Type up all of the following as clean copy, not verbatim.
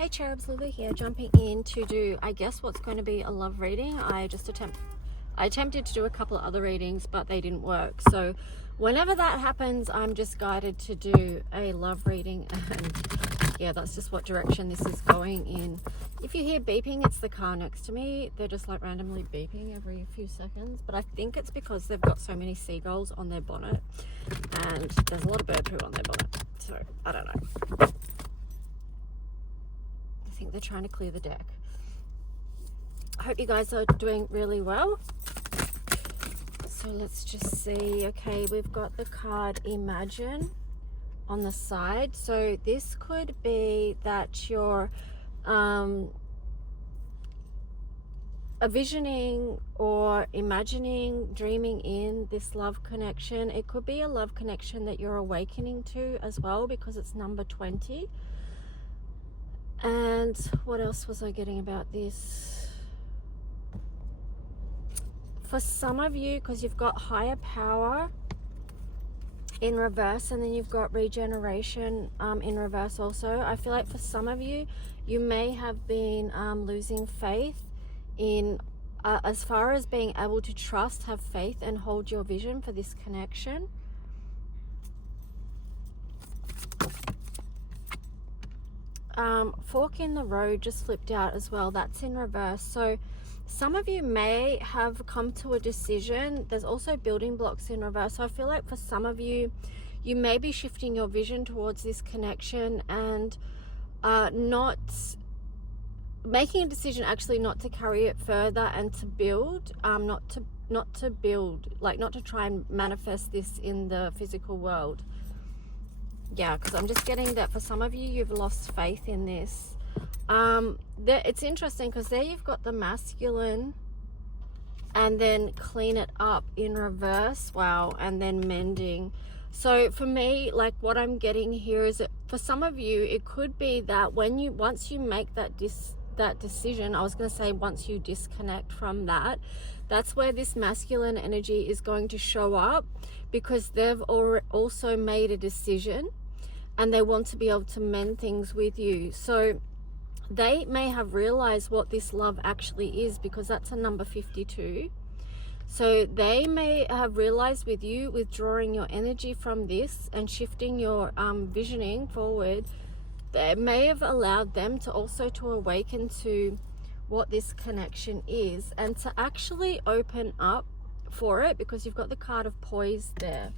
Hey Cherubs, Lulu here, jumping in to do, I guess, what's going to be a love reading. I attempted to do a couple of other readings, but they didn't work. So whenever that happens, I'm just guided to do a love reading, and yeah, that's just what direction this is going in. If you hear beeping, it's the car next to me. They're just like randomly beeping every few seconds, but I think it's because they've got so many seagulls on their bonnet, and there's a lot of bird poo on their bonnet. So I don't know. I think they're trying to clear the deck. I hope you guys are doing really well. So let's just see. Okay, we've got the card Imagine on the side. So this could be that you're envisioning or imagining, dreaming in this love connection. It could be a love connection that you're awakening to as well, because it's number 20. And what else was I getting about this? For some of you, because you've got higher power in reverse, and then you've got regeneration in reverse also. I feel like for some of you, you may have been losing faith in as far as being able to trust, have faith, and hold your vision for this connection. Fork in the road just flipped out as well. That's in reverse. So some of you may have come to a decision. There's also building blocks in reverse. So I feel like for some of you, you may be shifting your vision towards this connection and not making a decision actually not to carry it further and to build, not to build, like not to try and manifest this in the physical world. Yeah, because I'm just getting that for some of you, you've lost faith in this. It's interesting because there you've got the masculine and then clean it up in reverse. Wow. And then mending. So for me, like what I'm getting here is that for some of you, it could be that once you make that decision, I was going to say once you disconnect from that, that's where this masculine energy is going to show up, because they've also made a decision and they want to be able to mend things with you. So they may have realized what this love actually is, because that's a number 52. So they may have realized with you withdrawing your energy from this and shifting your visioning forward, that may have allowed them to also to awaken to what this connection is and to actually open up for it, because you've got the card of poise there.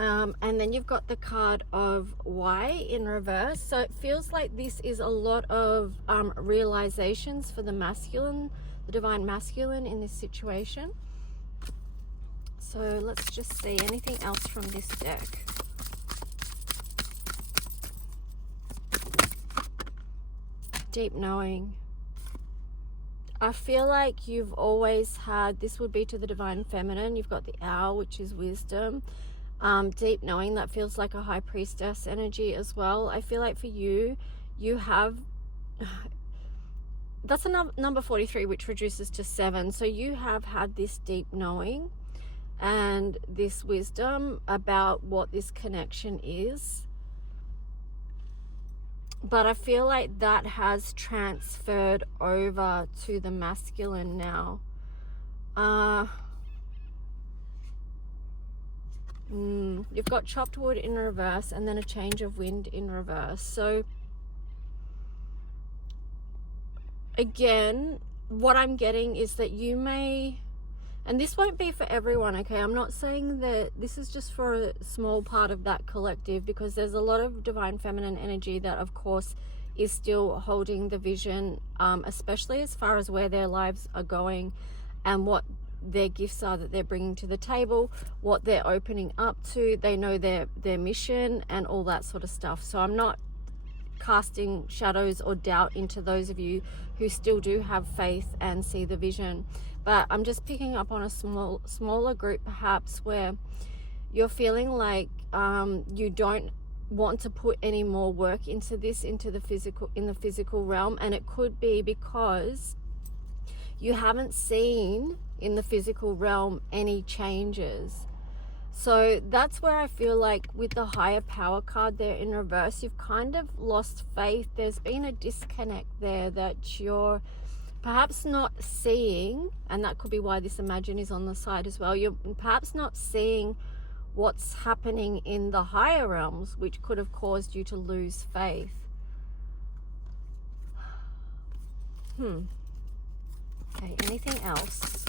And then you've got the card of Y in reverse. So it feels like this is a lot of realizations for the masculine, the divine masculine in this situation. So let's just see anything else from this deck. Deep knowing. I feel like you've always had, this would be to the divine feminine, you've got the owl, which is wisdom. Deep knowing, that feels like a high priestess energy as well. I feel like for you, you have, that's a number 43, which reduces to 7. So you have had this deep knowing and this wisdom about what this connection is. But I feel like that has transferred over to the masculine now. You've got chopped wood in reverse and then a change of wind in reverse. So again, what I'm getting is that you may, and this won't be for everyone, okay? I'm not saying that this is just for a small part of that collective, because there's a lot of divine feminine energy that of course is still holding the vision, especially as far as where their lives are going and what their gifts are that they're bringing to the table, what they're opening up to. They know their mission and all that sort of stuff. So I'm not casting shadows or doubt into those of you who still do have faith and see the vision. But I'm just picking up on a smaller group perhaps where you're feeling like you don't want to put any more work into this, in the physical realm. And it could be because you haven't seen in the physical realm any changes. So that's where I feel like with the higher power card there in reverse, you've kind of lost faith. There's been a disconnect there that you're perhaps not seeing, and that could be why this Imagine is on the side as well. You're perhaps not seeing what's happening in the higher realms, which could have caused you to lose faith. Okay, anything else?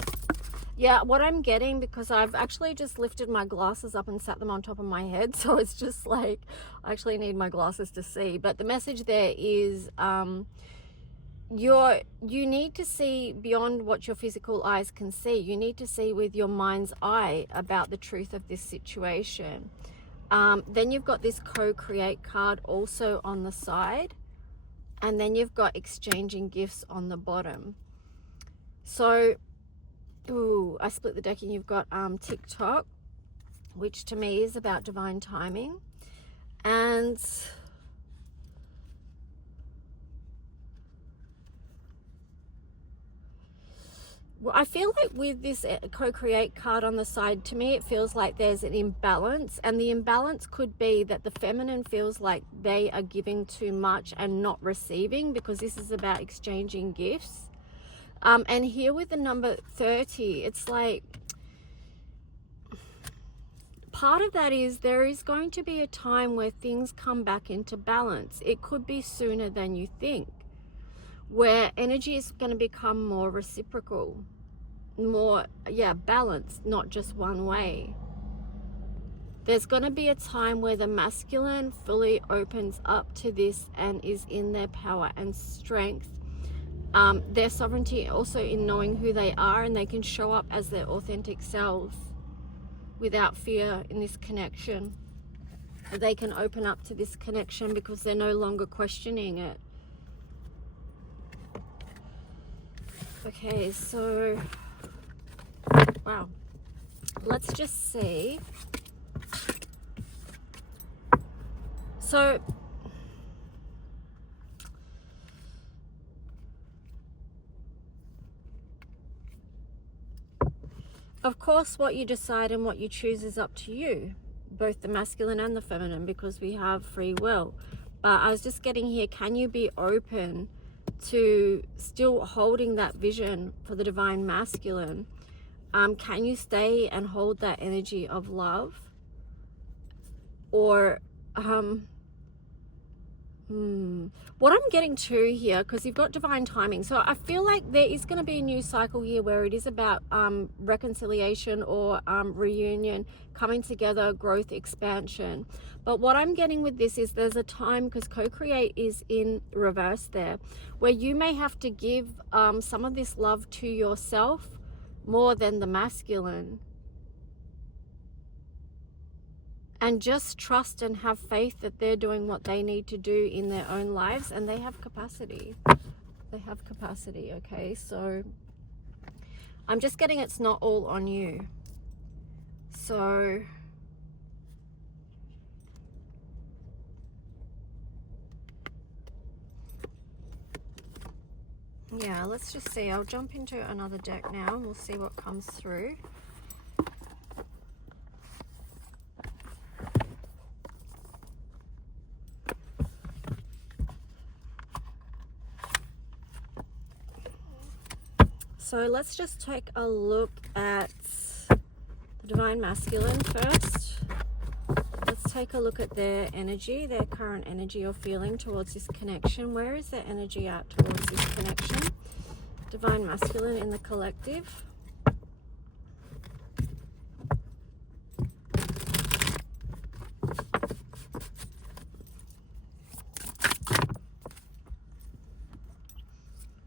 Yeah, what I'm getting, because I've actually just lifted my glasses up and sat them on top of my head, so it's just like I actually need my glasses to see. But the message there is you need to see beyond what your physical eyes can see. You need to see with your mind's eye about the truth of this situation. Then you've got this co-create card also on the side, and then you've got exchanging gifts on the bottom. So I split the deck, and you've got TikTok, which to me is about divine timing. And well, I feel like with this co-create card on the side, to me it feels like there's an imbalance, and the imbalance could be that the feminine feels like they are giving too much and not receiving, because this is about exchanging gifts. And here with the number 30, it's like part of that is there is going to be a time where things come back into balance. It could be sooner than you think, where energy is going to become more reciprocal, more balanced, not just one way. There's going to be a time where the masculine fully opens up to this and is in their power and strength. Their sovereignty also in knowing who they are, and they can show up as their authentic selves without fear in this connection. They can open up to this connection because they're no longer questioning it. Okay, so wow, let's just see. So of course, what you decide and what you choose is up to you, both the masculine and the feminine, because we have free will. But I was just getting here, can you be open to still holding that vision for the divine masculine? Can you stay and hold that energy of love? Or what I'm getting to here, because you've got divine timing, so I feel like there is going to be a new cycle here where it is about reconciliation or reunion, coming together, growth, expansion. But what I'm getting with this is there's a time, because co-create is in reverse there, where you may have to give some of this love to yourself more than the masculine. And just trust and have faith that they're doing what they need to do in their own lives, and they have capacity. They have capacity, okay? So I'm just getting it's not all on you. So yeah, let's just see. I'll jump into another deck now and we'll see what comes through. So let's just take a look at the divine masculine first. Let's take a look at their energy, their current energy or feeling towards this connection. Where is their energy at towards this connection? Divine masculine in the collective.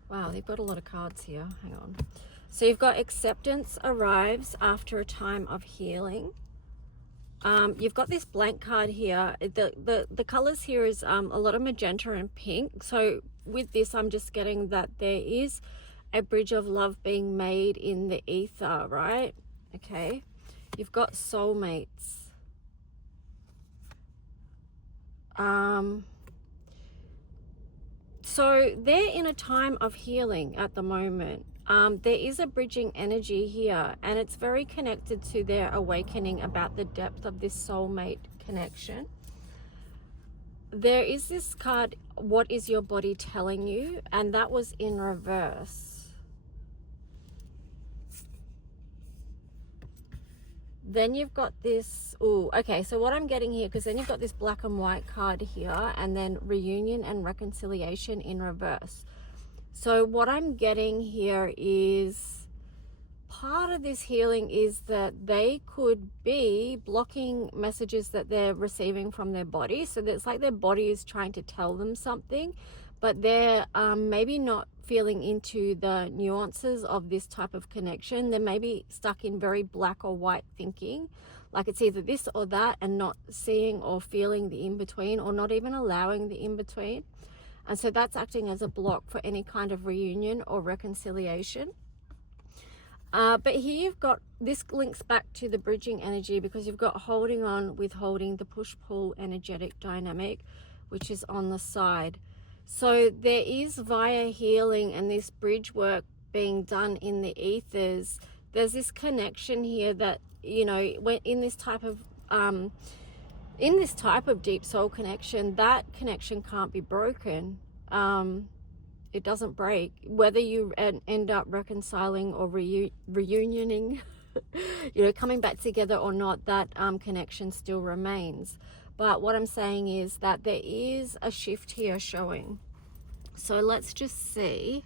Wow, they've got a lot of cards here. Hang on. So you've got acceptance arrives after a time of healing. You've got this blank card here. The colors here is a lot of magenta and pink. So with this, I'm just getting that there is a bridge of love being made in the ether, right? Okay. You've got soulmates. So they're in a time of healing at the moment. there is a bridging energy here, and it's very connected to their awakening about the depth of this soulmate connection. There is this card, what is your body telling you? And that was in reverse. Then you've got this, oh, okay, so what I'm getting here, because then you've got this black and white card here, and then reunion and reconciliation in reverse. So what I'm getting here is part of this healing is that they could be blocking messages that they're receiving from their body. So it's like their body is trying to tell them something, but they're maybe not feeling into the nuances of this type of connection. They may be stuck in very black or white thinking, like it's either this or that, and not seeing or feeling the in-between, or not even allowing the in-between. And so that's acting as a block for any kind of reunion or reconciliation. But here you've got, this links back to the bridging energy, because you've got holding on, withholding, the push-pull energetic dynamic, which is on the side. So there is, via healing and this bridge work being done in the ethers, there's this connection here that, you know, when in this type of deep soul connection, that connection can't be broken. It doesn't break, whether you end up reconciling or reunioning, you know, coming back together or not, that connection still remains. But what I'm saying is that there is a shift here showing. So let's just see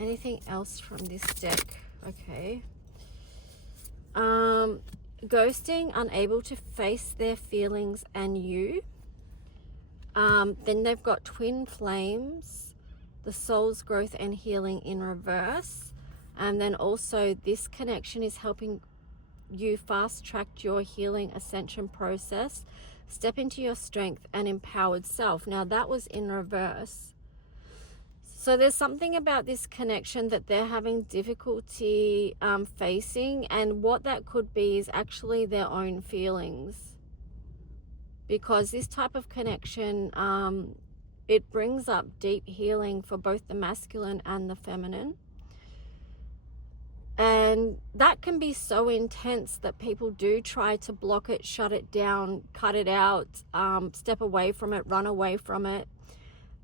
anything else from this deck. Okay. Ghosting, unable to face their feelings and you. Then they've got twin flames, the soul's growth and healing in reverse. And then also this connection is helping you fast track your healing ascension process, step into your strength and empowered self. Now that was in reverse. So there's something about this connection that they're having difficulty facing, and what that could be is actually their own feelings. Because this type of connection, it brings up deep healing for both the masculine and the feminine. And that can be so intense that people do try to block it, shut it down, cut it out, step away from it, run away from it.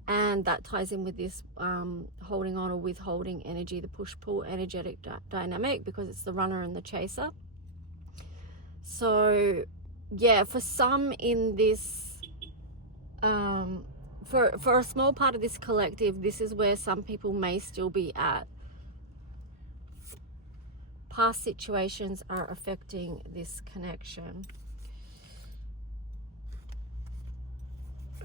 And that ties in with this holding on or withholding energy, the push-pull energetic dynamic, because it's the runner and the chaser. So yeah, for some in this, for a small part of this collective, this is where some people may still be at. Past situations are affecting this connection.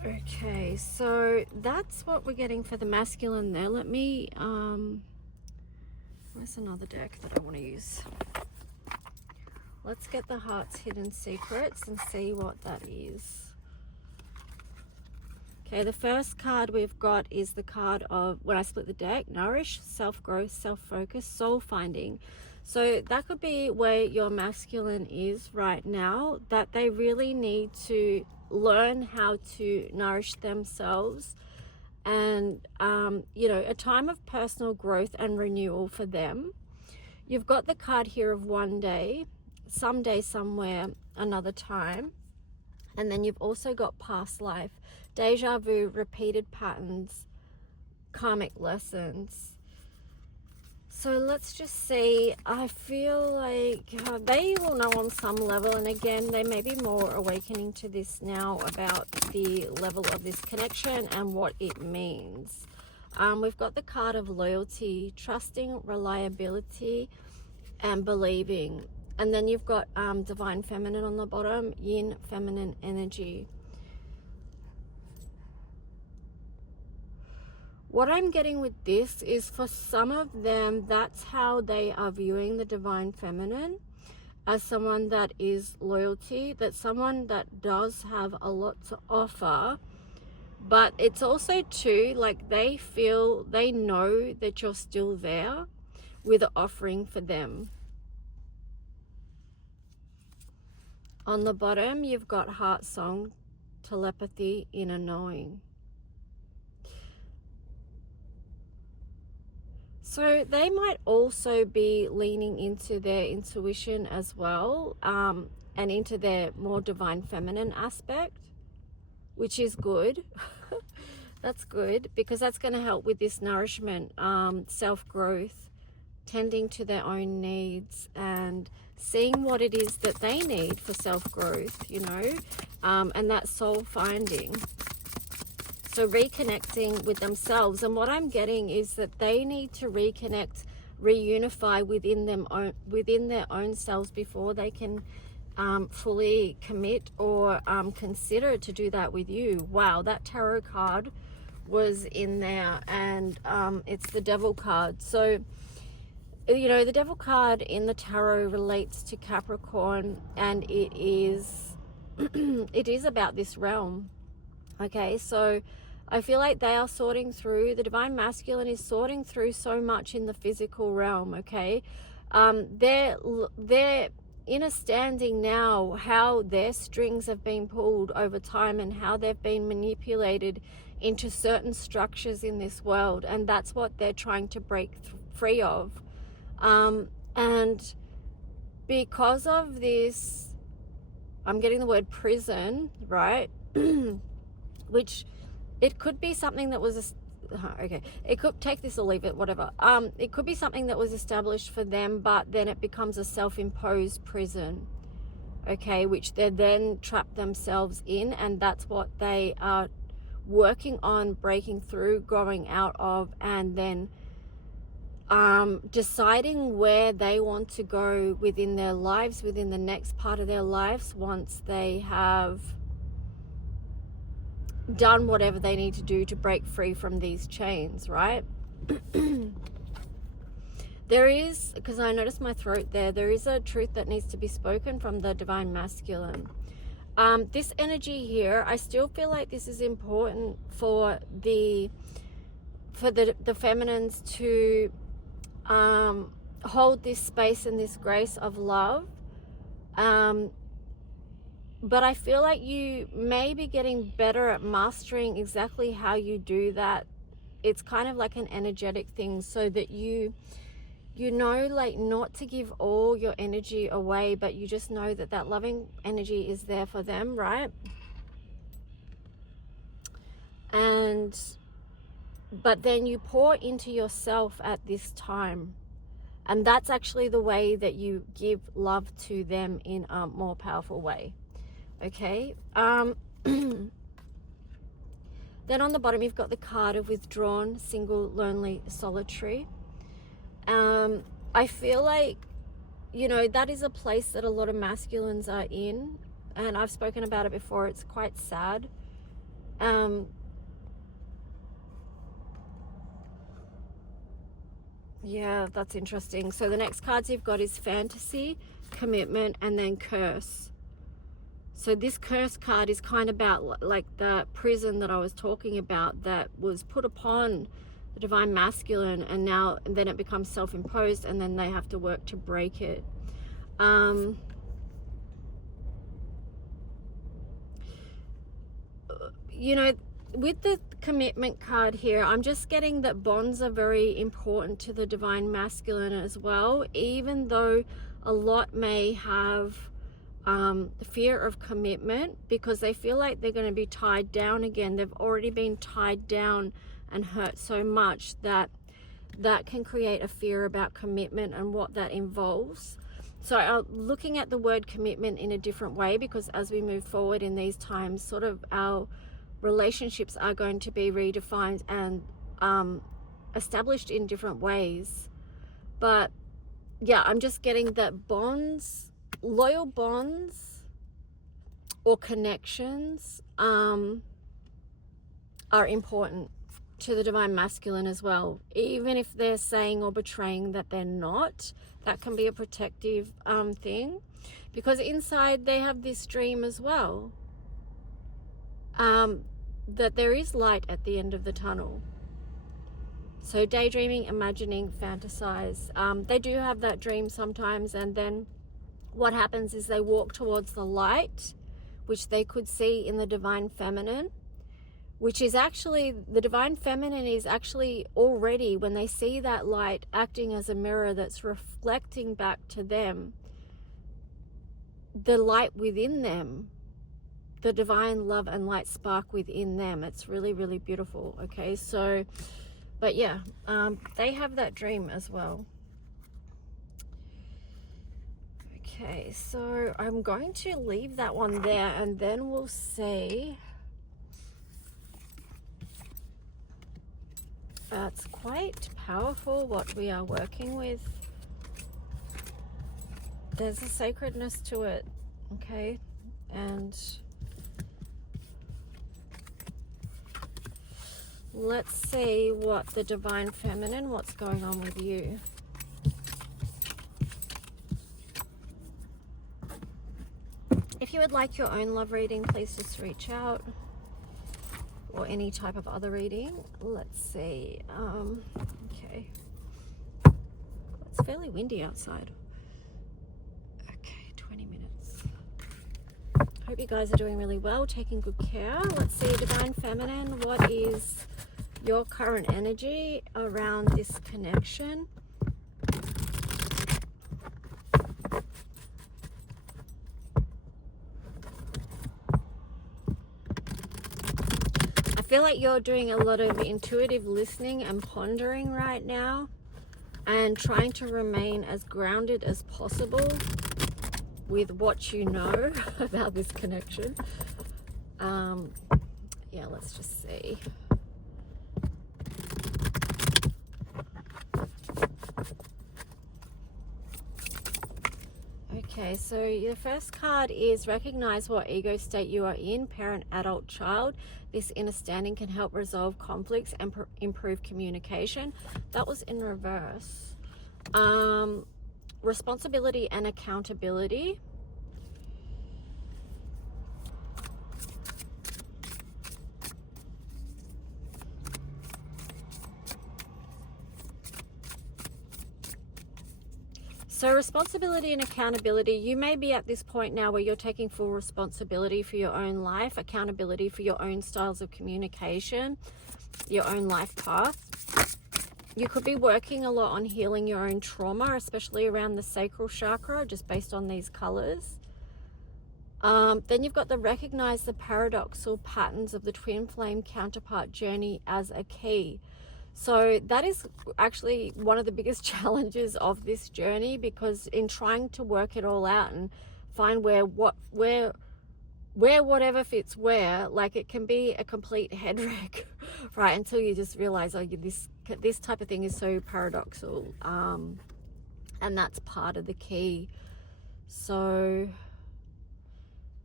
Okay, so that's what we're getting for the masculine there. Let me, where's another deck that I want to use? Let's get the heart's hidden secrets and see what that is. Okay, the first card we've got is the card of, when I split the deck, nourish, self-growth, self-focus, soul finding. So that could be where your masculine is right now, that they really need to learn how to nourish themselves, and you know, a time of personal growth and renewal for them. You've got the card here of one day, someday, somewhere, another time. And then you've also got past life, deja vu, repeated patterns, karmic lessons. So let's just see. I feel like they will know on some level, and again, they may be more awakening to this now about the level of this connection and what it means. We've got the card of loyalty, trusting, reliability, and believing. And then you've got divine feminine on the bottom, yin feminine energy. What I'm getting with this is, for some of them, that's how they are viewing the divine feminine, as someone that is loyalty, that's someone that does have a lot to offer. But it's also too, like, they feel, they know that you're still there with an offering for them. On the bottom, you've got heart song, telepathy, inner knowing. So they might also be leaning into their intuition as well, and into their more divine feminine aspect, which is good. That's good, because that's going to help with this nourishment, self-growth, tending to their own needs and seeing what it is that they need for self-growth, you know, and that soul finding. So reconnecting with themselves. And what I'm getting is that they need to reconnect, reunify within their own selves before they can fully commit or consider to do that with you. Wow, that tarot card was in there, and it's the Devil card. So, you know, the Devil card in the tarot relates to Capricorn, and it is it is about this realm. Okay, so I feel like they are sorting through, the divine masculine is sorting through so much in the physical realm. Okay, they're in a standing now how their strings have been pulled over time and how they've been manipulated into certain structures in this world, and that's what they're trying to break free of. And because of this, I'm getting the word prison, right? Which it could be something that was okay, it could, take this or leave it, whatever. It could be something that was established for them, but then it becomes a self-imposed prison, okay, which they then trap themselves in, and that's what they are working on breaking through, growing out of, and then deciding where they want to go within their lives, within the next part of their lives, once they have done whatever they need to do to break free from these chains, right? There is, because I noticed my throat there is a truth that needs to be spoken from the divine masculine. This energy here, I still feel like this is important for the feminines to hold this space and this grace of love. But I feel like you may be getting better at mastering exactly how you do that. It's kind of like an energetic thing, so that you know, like, not to give all your energy away, but you just know that that loving energy is there for them, right? But then you pour into yourself at this time. And that's actually the way that you give love to them in a more powerful way. Okay, then on the bottom you've got the card of withdrawn, single, lonely, solitary. I feel like, you know, that is a place that a lot of masculines are in, and I've spoken about it before. It's quite sad. Yeah, that's interesting. So the next cards you've got is fantasy, commitment, and then curse. So this curse card is kind of about like the prison that I was talking about, that was put upon the divine masculine, and then it becomes self-imposed, and then they have to work to break it. You know, with the commitment card here, I'm just getting that bonds are very important to the divine masculine as well, even though a lot may have fear of commitment, because they feel like they're going to be tied down again. They've already been tied down and hurt so much that can create a fear about commitment and what that involves. So looking at the word commitment in a different way, because as we move forward in these times, sort of our relationships are going to be redefined and established in different ways. But yeah, I'm just getting that bonds, loyal bonds or connections are important to the divine masculine as well. Even if they're saying or betraying that they're not, that can be a protective thing, because inside they have this dream as well, that there is light at the end of the tunnel. So daydreaming, imagining, fantasize. They do have that dream sometimes, and then what happens is they walk towards the light, which they could see in the divine feminine, which is actually, the divine feminine is actually already, when they see that light acting as a mirror that's reflecting back to them, the light within them, the divine love and light spark within them. It's really, really beautiful. Okay, so, but yeah, they have that dream as well. Okay, so I'm going to leave that one there, and then we'll see. It's quite powerful what we are working with. There's a sacredness to it, okay? And let's see what the divine feminine, what's going on with you. If you would like your own love reading, please just reach out, or any type of other reading. Let's see. Okay. It's fairly windy outside. Okay, 20 minutes. Hope you guys are doing really well, taking good care. Let's see, divine feminine, what is your current energy around this connection? I feel like you're doing a lot of intuitive listening and pondering right now, and trying to remain as grounded as possible with what you know about this connection. Yeah, let's just see. Okay, so the first card is recognize what ego state you are in, parent, adult, child. This understanding can help resolve conflicts and improve communication. That was in reverse. Responsibility and accountability. So responsibility and accountability, you may be at this point now where you're taking full responsibility for your own life, accountability for your own styles of communication, your own life path. You could be working a lot on healing your own trauma, especially around the sacral chakra, just based on these colors. Then you've got the recognize the paradoxical patterns of the twin flame counterpart journey as a key. So that is actually one of the biggest challenges of this journey, because in trying to work it all out and find where whatever fits where, like, it can be a complete head wreck, right? Until you just realize, oh, this type of thing is so paradoxical, and that's part of the key. So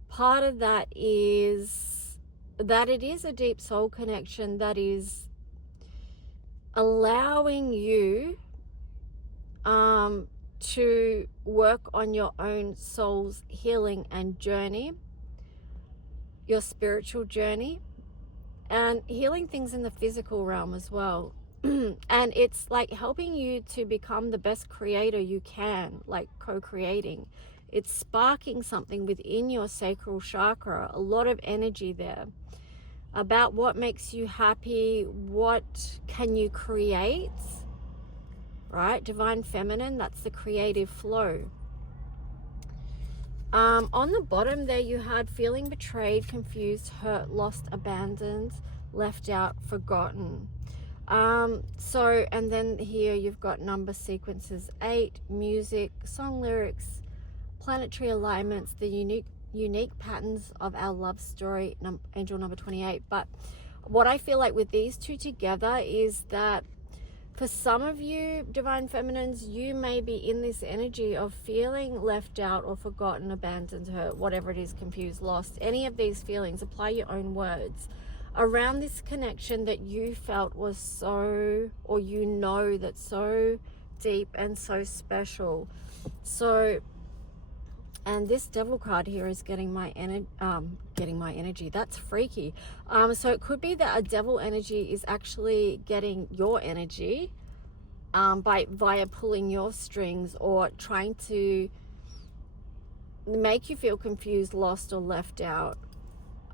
part of that is that it is a deep soul connection that is allowing you to work on your own soul's healing and journey, your spiritual journey, and healing things in the physical realm as well. And it's like helping you to become the best creator you can, like co-creating. It's sparking something within your sacral chakra, a lot of energy there, about what makes you happy, what can you create, right? Divine feminine, that's the creative flow. On the bottom there you had feeling betrayed, confused, hurt, lost, abandoned, left out, forgotten. So, and then here you've got number sequences 8, music, song lyrics, planetary alignments, the unique patterns of our love story, angel number 28. But what I feel like with these two together is that for some of you divine feminines, you may be in this energy of feeling left out or forgotten, abandoned, hurt, whatever it is, confused, lost, any of these feelings. Apply your own words around this connection that you felt was so, or you know, that's so deep and so special. So, and this devil card here is getting my energy. That's freaky. So it could be that a devil energy is actually getting your energy via pulling your strings, or trying to make you feel confused, lost, or left out.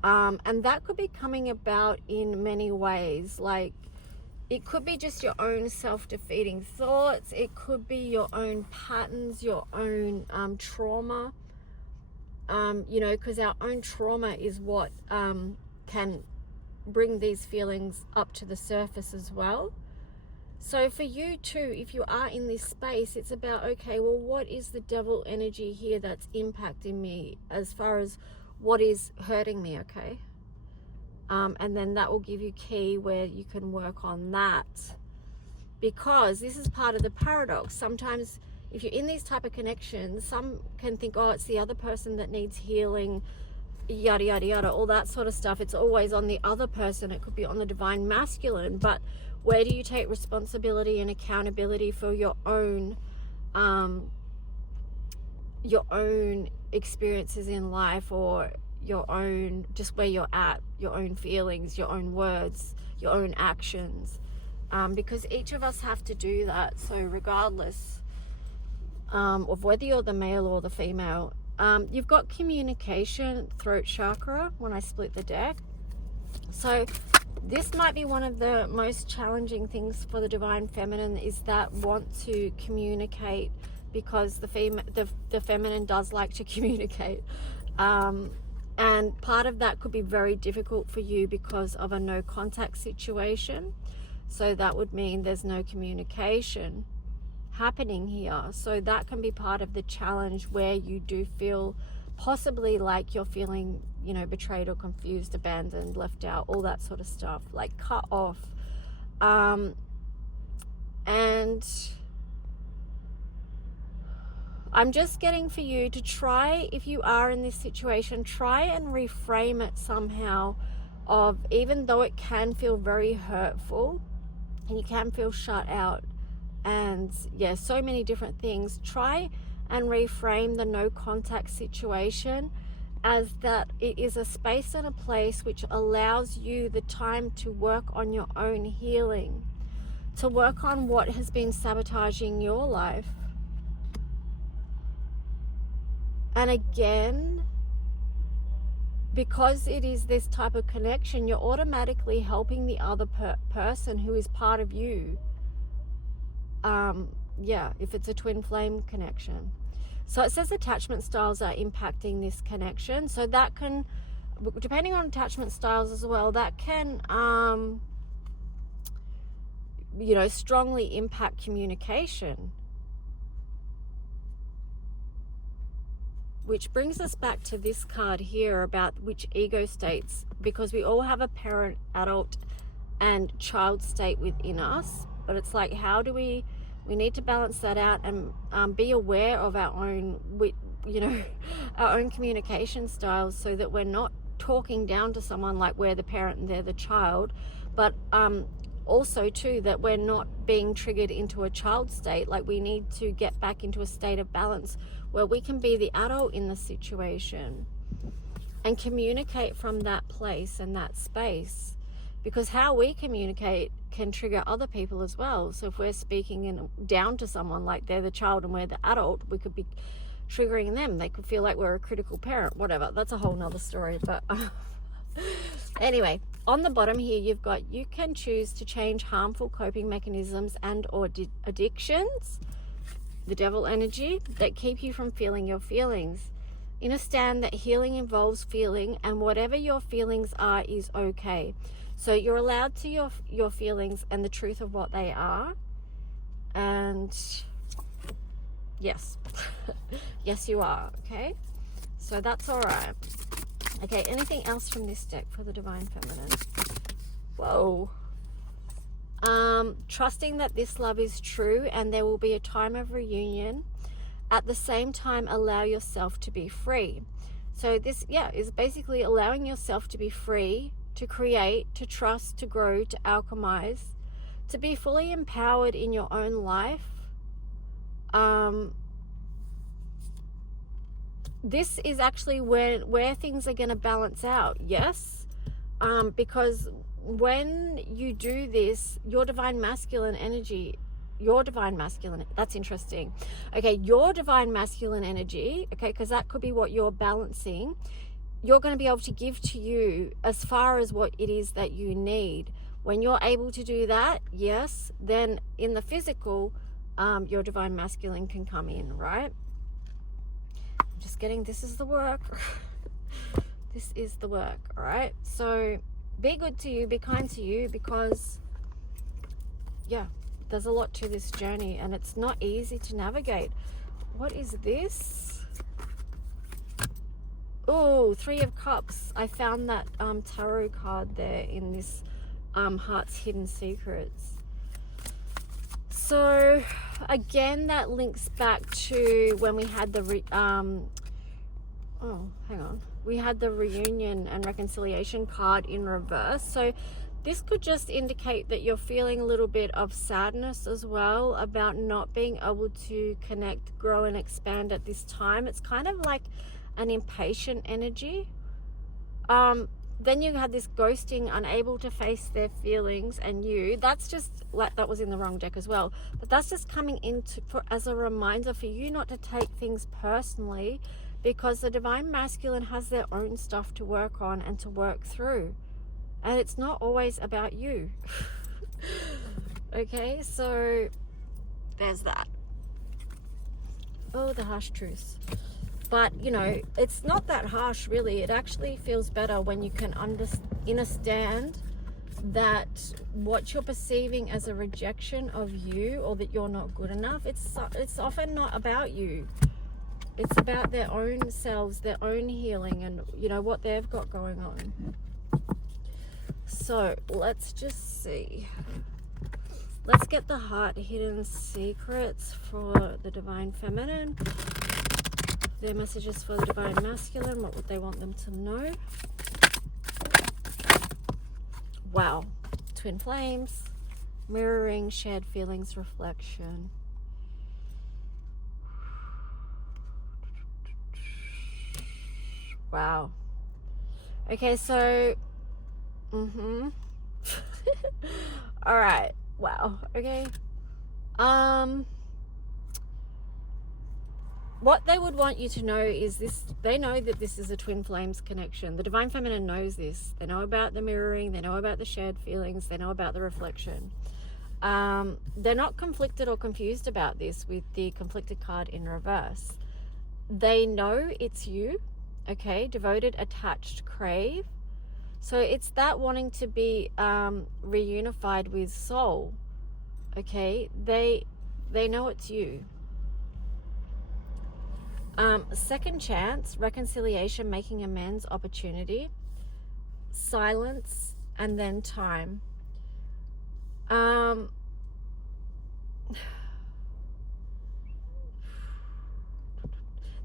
And that could be coming about in many ways. Like, it could be just your own self-defeating thoughts. It could be your own patterns, your own trauma. You know, because our own trauma is what can bring these feelings up to the surface as well. So for you too, if you are in this space, it's about, okay, well, what is the devil energy here that's impacting me as far as what is hurting me, okay? And then that will give you key where you can work on that, because this is part of the paradox. Sometimes if you're in these type of connections, some can think, oh, it's the other person that needs healing, yada yada yada, all that sort of stuff. It's always on the other person. It could be on the divine masculine. But where do you take responsibility and accountability for your own experiences in life, or your own, just where you're at, your own feelings, your own words, your own actions, because each of us have to do that. So regardless of whether you're the male or the female, you've got communication, throat chakra, when I split the deck. So this might be one of the most challenging things for the divine feminine, is that want to communicate, because the feminine does like to communicate. And part of that could be very difficult for you because of a no contact situation. So that would mean there's no communication happening here. So that can be part of the challenge, where you do feel possibly like you're feeling, you know, betrayed or confused, abandoned, left out, all that sort of stuff, like cut off. And I'm just getting for you to try, if you are in this situation, try and reframe it somehow, of, even though it can feel very hurtful and you can feel shut out, and yeah, so many different things, try and reframe the no contact situation as that it is a space and a place which allows you the time to work on your own healing, to work on what has been sabotaging your life. And again, because it is this type of connection, you're automatically helping the other person who is part of you. Yeah, if it's a twin flame connection. So it says attachment styles are impacting this connection. So that can, depending on attachment styles as well, that can, you know, strongly impact communication. Which brings us back to this card here about which ego states, because we all have a parent, adult, and child state within us. But it's like, how do we need to balance that out and be aware of our own, you know, our own communication styles, so that we're not talking down to someone like we're the parent and they're the child, but also too that we're not being triggered into a child state. Like, we need to get back into a state of balance where we can be the adult in the situation and communicate from that place and that space, because how we communicate can trigger other people as well. So if we're speaking down to someone like they're the child and we're the adult, we could be triggering them. They could feel like we're a critical parent, whatever. That's a whole nother story. But anyway, on the bottom here, you've got, you can choose to change harmful coping mechanisms and or addictions, the devil energy, that keep you from feeling your feelings. Understand that healing involves feeling, and whatever your feelings are is okay. So you're allowed to your feelings and the truth of what they are. And yes, yes you are, okay? So that's all right. Okay, anything else from this deck for the divine feminine? Whoa. Trusting that this love is true and there will be a time of reunion. At the same time, allow yourself to be free. So this, yeah, is basically allowing yourself to be free, to create, to trust, to grow, to alchemize, to be fully empowered in your own life. This is actually where things are going to balance out, yes? Because when you do this, your divine masculine energy, that's interesting. Okay, your divine masculine energy, okay, because that could be what you're balancing. you're going to be able to give to you as far as what it is that you need. When you're able to do that, yes, then in the physical, your divine masculine can come in, right? I'm just getting, this is the work. This is the work, all right? So be good to you, be kind to you, because yeah, there's a lot to this journey and it's not easy to navigate. What is this? Oh, 3 of Cups. I found that tarot card there in this Heart's Hidden Secrets. So again, that links back to when we had the we had the reunion and reconciliation card in reverse. So this could just indicate that you're feeling a little bit of sadness as well about not being able to connect, grow and expand at this time. It's kind of like an impatient energy. Then you had this ghosting, unable to face their feelings, and that's just like, that was in the wrong deck as well, but that's just coming into as a reminder for you not to take things personally, because the divine masculine has their own stuff to work on and to work through, and it's not always about you. Okay, so there's that. Oh, the harsh truth. But, you know, it's not that harsh, really. It actually feels better when you can understand that what you're perceiving as a rejection of you, or that you're not good enough, it's often not about you. It's about their own selves, their own healing, and, you know, what they've got going on. So, let's just see. Let's get the Heart Hidden Secrets for the Divine Feminine. Their messages for the Divine Masculine. What would they want them to know? Wow. Twin Flames. Mirroring, shared feelings, reflection. Wow. Okay, so... All right. Wow. Okay. What they would want you to know is this: they know that this is a twin flames connection. The Divine Feminine knows this. They know about the mirroring, they know about the shared feelings, they know about the reflection. They're not conflicted or confused about this with the conflicted card in reverse. They know it's you, okay? Devoted, attached, crave. So it's that wanting to be reunified with soul, okay? They know it's you. Second chance, reconciliation, making amends, opportunity, silence, and then time.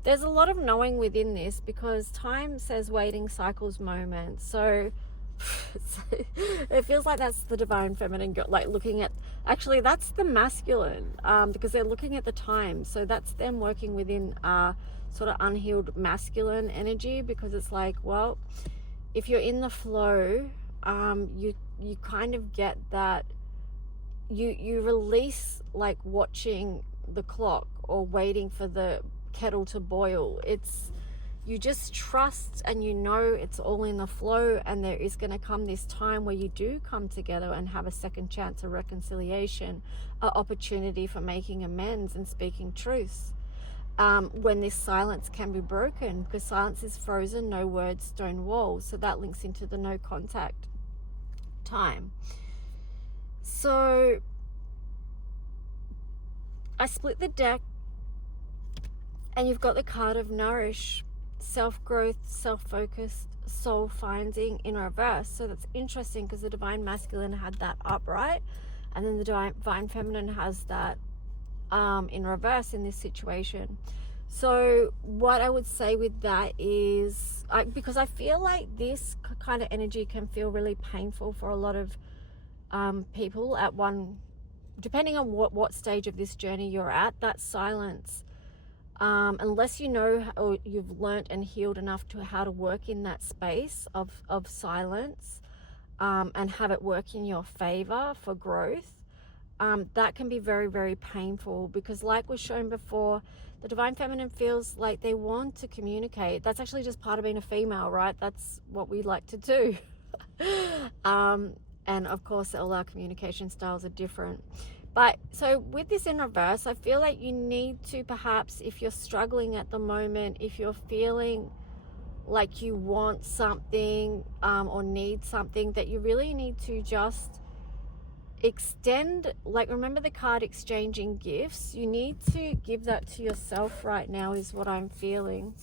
There's a lot of knowing within this, because time says waiting, cycles, moments. So it feels like that's the Divine Feminine, like looking at, actually that's the masculine, because they're looking at the time. So that's them working within sort of unhealed masculine energy, because it's like, well, if you're in the flow, you kind of get that, you release, like watching the clock or waiting for the kettle to boil. You just trust, and you know it's all in the flow, and there is going to come this time where you do come together and have a second chance, a reconciliation, an opportunity for making amends and speaking truths. When this silence can be broken, because silence is frozen, no words, stone walls. So that links into the no contact time. So I split the deck, and you've got the card of Nourish, self-growth, self-focused, soul-finding in reverse. So that's interesting, because the Divine Masculine had that upright, and then the Divine Feminine has that in reverse in this situation. So what I would say with that is, because I feel like this kind of energy can feel really painful for a lot of people at one, depending on what stage of this journey you're at, that silence. Unless you know, or you've learnt and healed enough to how to work in that space of silence, and have it work in your favor for growth, that can be very, very painful, because like was shown before, the divine feminine feels like they want to communicate. That's actually just part of being a female, right? That's what we like to do. And of course, all our communication styles are different. But so with this in reverse, I feel like you need to, perhaps, if you're struggling at the moment, if you're feeling like you want something or need something, that you really need to just extend, like, remember the card exchanging gifts? You need to give that to yourself right now, is what I'm feeling.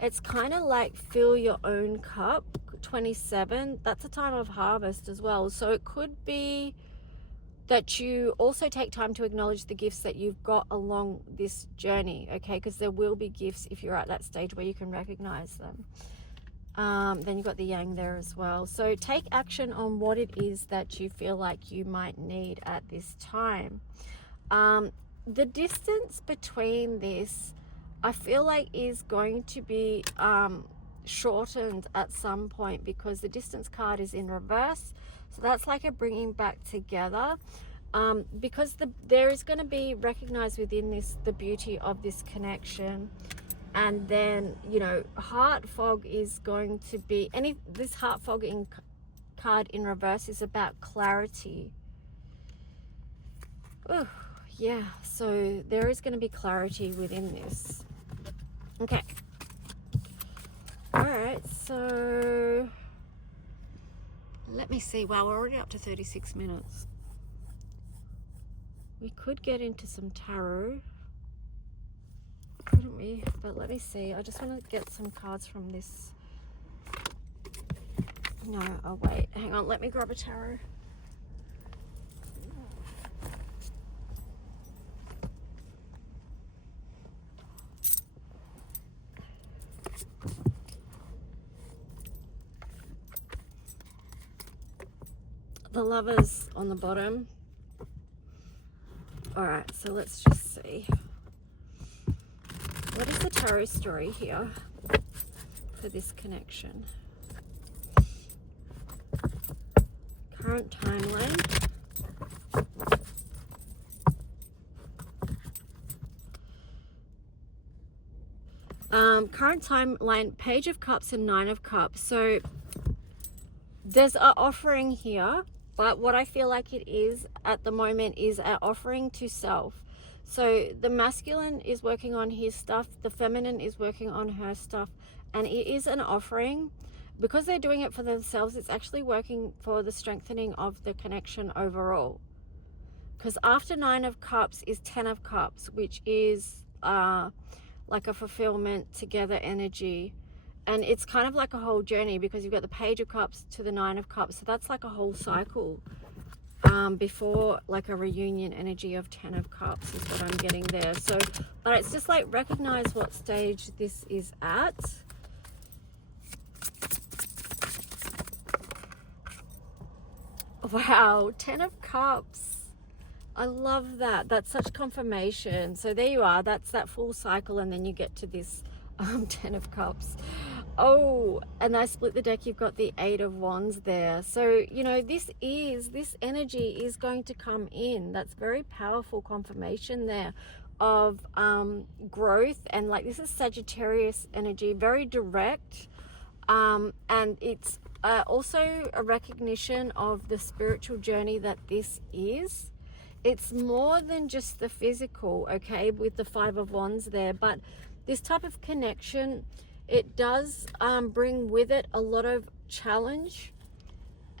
It's kind of like fill your own cup. 27, that's a time of harvest as well. So it could be that you also take time to acknowledge the gifts that you've got along this journey, okay? Because there will be gifts if you're at that stage where you can recognize them. Then you've got the yang there as well. So take action on what it is that you feel like you might need at this time. The distance between this, I feel like, is going to be shortened at some point, because the distance card is in reverse. So that's like a bringing back together, because there is going to be recognized within this the beauty of this connection. And then, you know, heart fog is going to be, this heart fog card in reverse is about clarity. Oh, yeah, so there is going to be clarity within this. Okay. All right, so let me see. Wow, we're already up to 36 minutes. We could get into some tarot, couldn't we? But let me see. I just want to get some cards from this. No, oh wait, hang on. Let me grab a tarot. The Lovers on the bottom. All right, so let's just see. What is the tarot story here for this connection? Current timeline. Current timeline, Page of Cups and Nine of Cups. So there's an offering here, but what I feel like it is at the moment is an offering to self. So the masculine is working on his stuff, the feminine is working on her stuff, and it is an offering. Because they're doing it for themselves, it's actually working for the strengthening of the connection overall. Because after Nine of Cups is Ten of Cups, which is like a fulfillment together energy. And it's kind of like a whole journey, because you've got the Page of Cups to the Nine of Cups. So that's like a whole cycle before like a reunion energy of Ten of Cups is what I'm getting there. So, but it's just like recognize what stage this is at. Wow, Ten of Cups. I love that. That's such confirmation. So there you are. That's that full cycle, and then you get to this Ten of Cups. Oh, and I split the deck. You've got the Eight of Wands there. So, you know, this energy is going to come in. That's very powerful confirmation there of growth. And like, this is Sagittarius energy, very direct. And it's also a recognition of the spiritual journey that this is. It's more than just the physical, okay, with the Five of Wands there. But this type of connection, it does bring with it a lot of challenge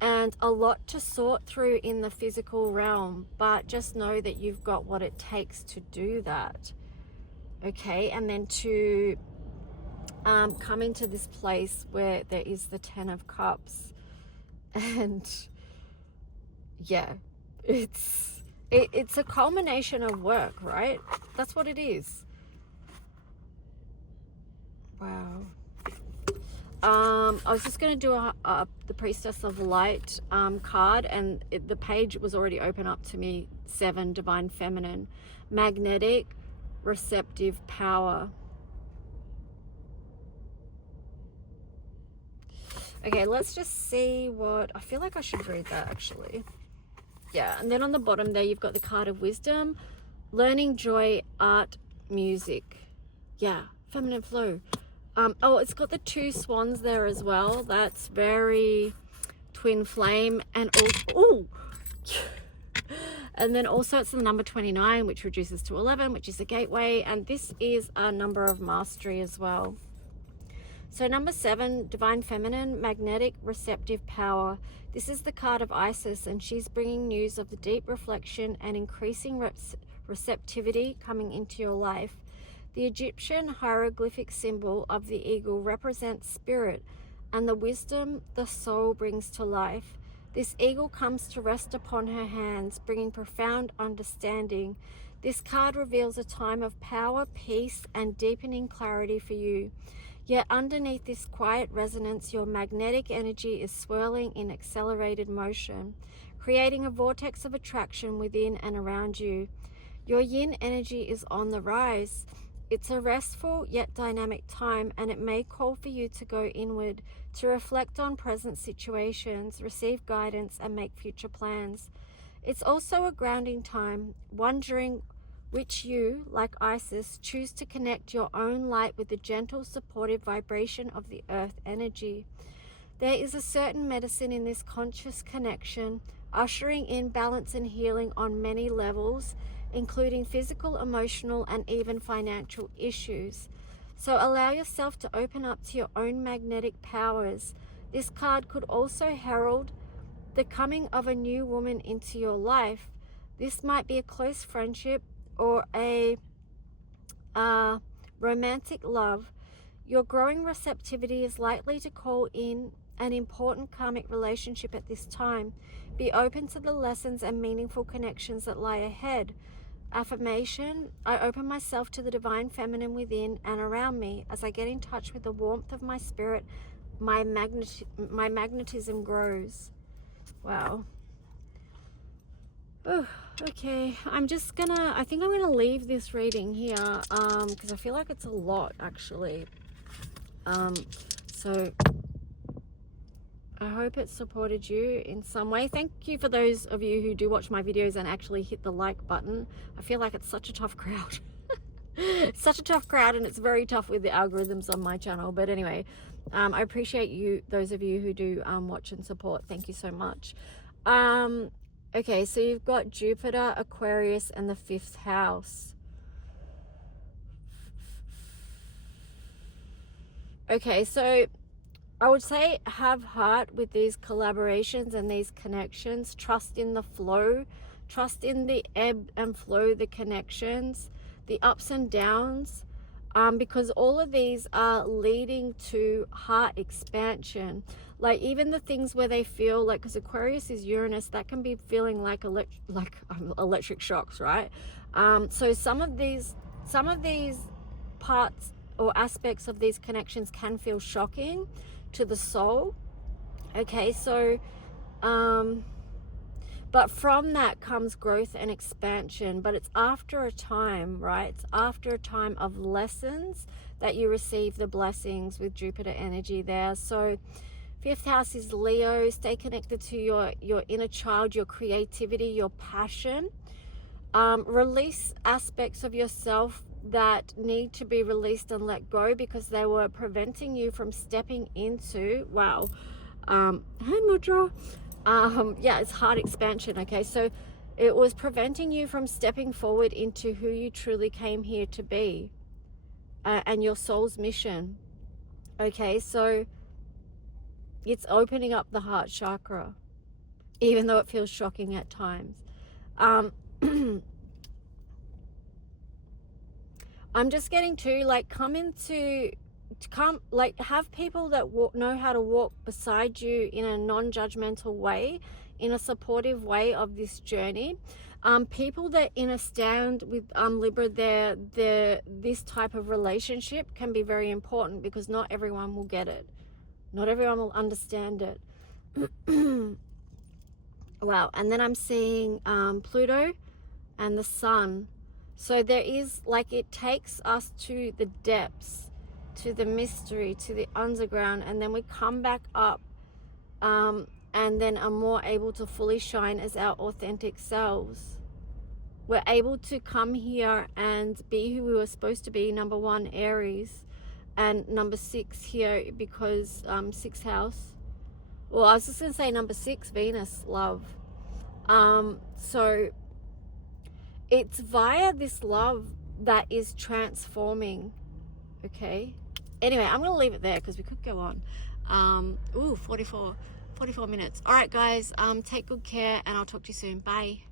and a lot to sort through in the physical realm. But just know that you've got what it takes to do that, okay? And then to come into this place where there is the Ten of Cups. And yeah, it's a culmination of work, right? That's what it is. Wow. I was just going to do the Priestess of Light card, and the page was already open up to me. 7, Divine Feminine, magnetic, receptive power. Okay, let's just see what, I feel like I should read that actually. Yeah, and then on the bottom there, you've got the card of wisdom, learning, joy, art, music. Yeah, feminine flow. Oh, it's got the 2 swans there as well. That's very twin flame. And oh, and then also it's the number 29, which reduces to 11, which is a gateway. And this is a number of mastery as well. So number 7, divine feminine, magnetic, receptive power. This is the card of Isis, and she's bringing news of the deep reflection and increasing receptivity coming into your life. The Egyptian hieroglyphic symbol of the eagle represents spirit and the wisdom the soul brings to life. This eagle comes to rest upon her hands, bringing profound understanding. This card reveals a time of power, peace, and deepening clarity for you. Yet underneath this quiet resonance, your magnetic energy is swirling in accelerated motion, creating a vortex of attraction within and around you. Your yin energy is on the rise. It's a restful yet dynamic time, and it may call for you to go inward, to reflect on present situations, receive guidance, and make future plans. It's also a grounding time, wondering which you, like Isis, choose to connect your own light with the gentle, supportive vibration of the earth energy. There is a certain medicine in this conscious connection, ushering in balance and healing on many levels, including physical, emotional, and even financial issues. So allow yourself to open up to your own magnetic powers. This card could also herald the coming of a new woman into your life. This might be a close friendship or a romantic love. Your growing receptivity is likely to call in an important karmic relationship at this time. Be open to the lessons and meaningful connections that lie ahead. Affirmation: I open myself to the divine feminine within and around me. As I get in touch with the warmth of my spirit, my magnetism grows. Wow. Oh, okay. I think I'm gonna leave this reading here because I feel like it's a lot actually. So I hope it supported you in some way. Thank you for those of you who do watch my videos and actually hit the like button. I feel like it's such a tough crowd. It's such a tough crowd, and it's very tough with the algorithms on my channel. But anyway, I appreciate you, those of you who do watch and support. Thank you so much. Okay, so you've got Jupiter, Aquarius, and the 5th house. Okay, so I would say have heart with these collaborations and these connections. Trust in the flow. Trust in the ebb and flow, the connections, the ups and downs, because all of these are leading to heart expansion. Like even the things where they feel like, because Aquarius is Uranus, that can be feeling like electric shocks, right? So some of these parts or aspects of these connections can feel shocking to the soul. Okay, so but from that comes growth and expansion, but it's after a time, right? It's after a time of lessons that you receive the blessings with Jupiter energy there. So 5th house is Leo. Stay connected to your inner child, your creativity, your passion. Release aspects of yourself that need to be released and let go because they were preventing you from stepping into, wow, hand mudra. Yeah, it's heart expansion. Okay, so it was preventing you from stepping forward into who you truly came here to be, and your soul's mission. Okay, so it's opening up the heart chakra, even though it feels shocking at times. I'm just getting to like have people that know how to walk beside you in a non-judgmental way, in a supportive way of this journey. People that understand with Libra, this type of relationship can be very important because not everyone will get it. Not everyone will understand it. Wow. And then I'm seeing Pluto and the Sun. So there is like, it takes us to the depths, to the mystery, to the underground, and then we come back up and then are more able to fully shine as our authentic selves. We're able to come here and be who we were supposed to be. Number 1, Aries, and number 6 here, because 6th house. Well, I was just going to say number 6, Venus, love. So it's via this love that is transforming. Okay. Anyway, I'm going to leave it there because we could go on. 44 minutes. All right, guys, take good care, and I'll talk to you soon. Bye.